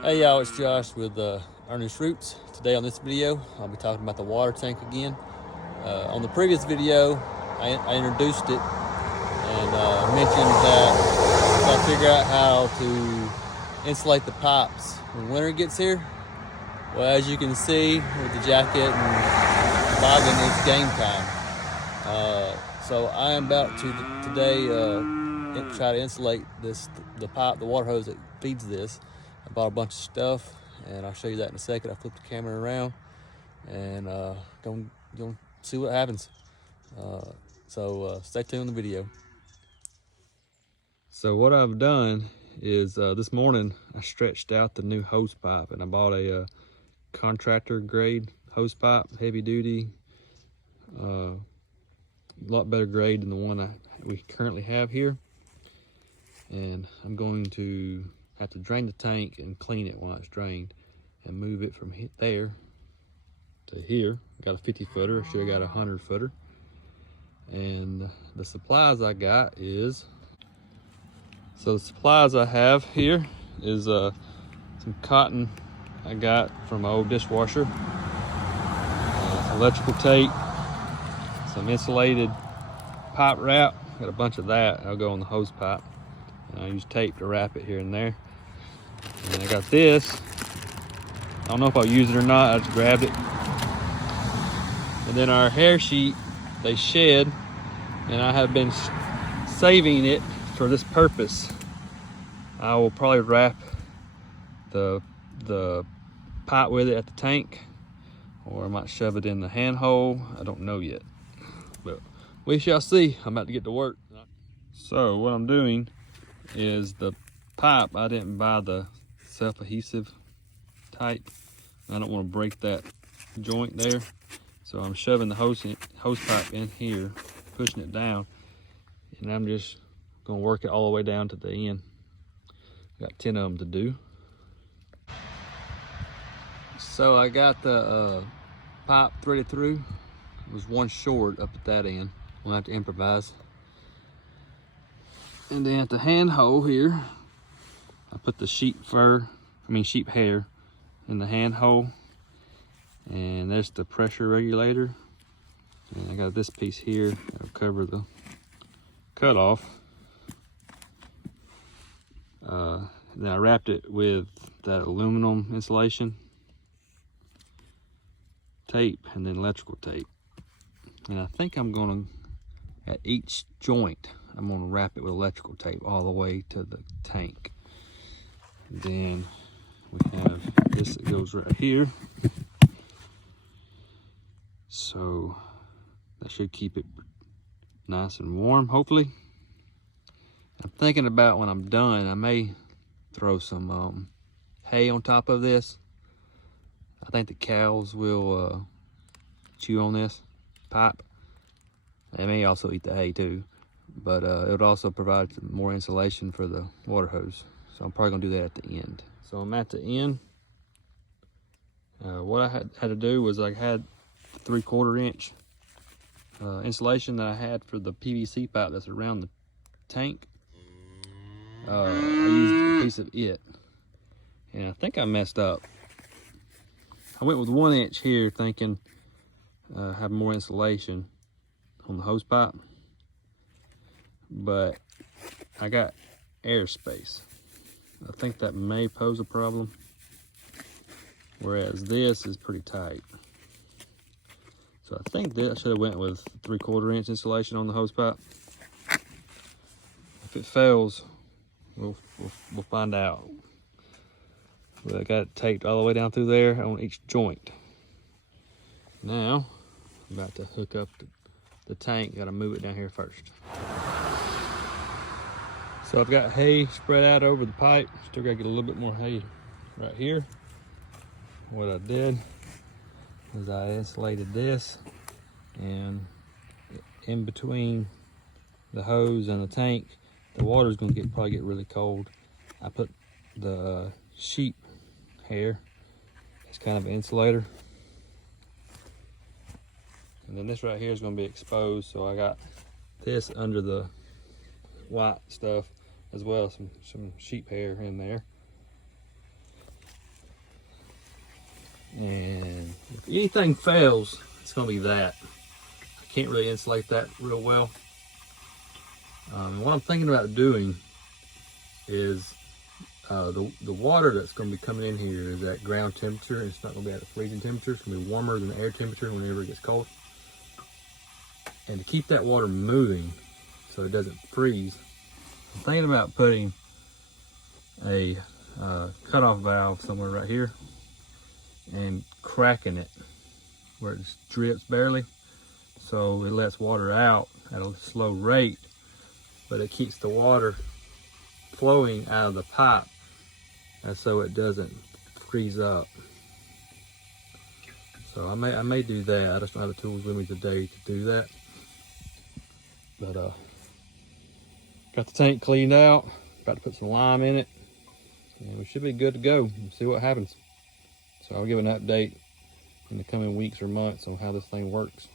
Hey y'all, it's Josh with Earnest Roots. Today on this video, I'll be talking about the water tank again. On the previous video, I introduced it and mentioned that I figure out how to insulate the pipes when winter gets here. Well, as you can see with the jacket and bogging, it's game time. So I am about to today try to insulate the pipe, the water hose that feeds this. I bought a bunch of stuff, and I'll show you that in a second. I flip the camera around and gonna see what happens. So stay tuned in the video. So what I've done is this morning I stretched out the new hose pipe, and I bought a contractor grade hose pipe, heavy duty. A lot better grade than the one we currently have here. And I'm going to have to drain the tank and clean it while it's drained and move it from there to here. I got a 50 footer, I should have got a 100 footer. And the supplies I got is, so the supplies I have here is some cotton I got from my old dishwasher, electrical tape, some insulated pipe wrap. Got a bunch of that. I'll go on the hose pipe, and I use tape to wrap it here and there. And I got this. I don't know if I'll use it or not. I just grabbed it. And then our hair sheet they shed, and I have been saving it for this purpose. I will probably wrap the pipe with it at the tank, or I might shove it in the hand hole. I don't know yet, but we shall see. I'm about to get to work. So what I'm doing is the pipe, I didn't buy the self-adhesive type. I don't want to break that joint there, so I'm shoving the hose pipe in here, pushing it down, and I'm just going to work it all the way down to the end. Got 10 of them to do. So I got the pipe threaded through. It was one short up at that end. We'll have to improvise. And then at the hand hole here, I put the sheep hair in the hand hole. And there's the pressure regulator. And I got this piece here that'll cover the cutoff. Then I wrapped it with that aluminum insulation tape and then electrical tape. And I think I'm gonna, at each joint, I'm gonna wrap it with electrical tape all the way to the tank. And then we have this that goes right here. So that should keep it nice and warm, hopefully. I'm thinking about when I'm done, I may throw some hay on top of this. I think the cows will chew on this pipe. They may also eat the hay too, but it would also provide some more insulation for the water hose. So I'm probably gonna do that at the end. So I'm at the end. What I had to do was I had 3/4 inch insulation that I had for the PVC pipe that's around the tank. I used a piece of it, and I think I messed up. I went with 1 inch here thinking have more insulation on the hose pipe, but I got airspace. I think that may pose a problem, whereas this is pretty tight. So I think that I should have went with 3/4 inch insulation on the hose pipe. If it fails, we'll find out. But I got it taped all the way down through there on each joint. Now I'm about to hook up the tank. Got to move it down here first. So I've got hay spread out over the pipe. Still got to get a little bit more hay right here. What I did is I insulated this, and in between the hose and the tank, the water's going to probably get really cold. I put the sheep hair as kind of an insulator, and then this right here is going to be exposed, so I got this under the white stuff as well, some sheep hair in there. And if anything fails, it's gonna be that. I can't really insulate that real well. What I'm thinking about doing is the water that's going to be coming in here is at ground temperature. It's not going to be at a freezing temperature. It's going to be warmer than the air temperature whenever it gets cold. And to keep that water moving so it doesn't freeze, I'm thinking about putting a cutoff valve somewhere right here and cracking it where it just drips barely, so it lets water out at a slow rate, but it keeps the water flowing out of the pipe, and so it doesn't freeze up. So I may do that. I just don't have the tools with me today to do that. But got the tank cleaned out, about to put some lime in it, and we should be good to go. We'll see what happens. So I'll give an update in the coming weeks or months on how this thing works.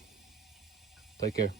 Take care.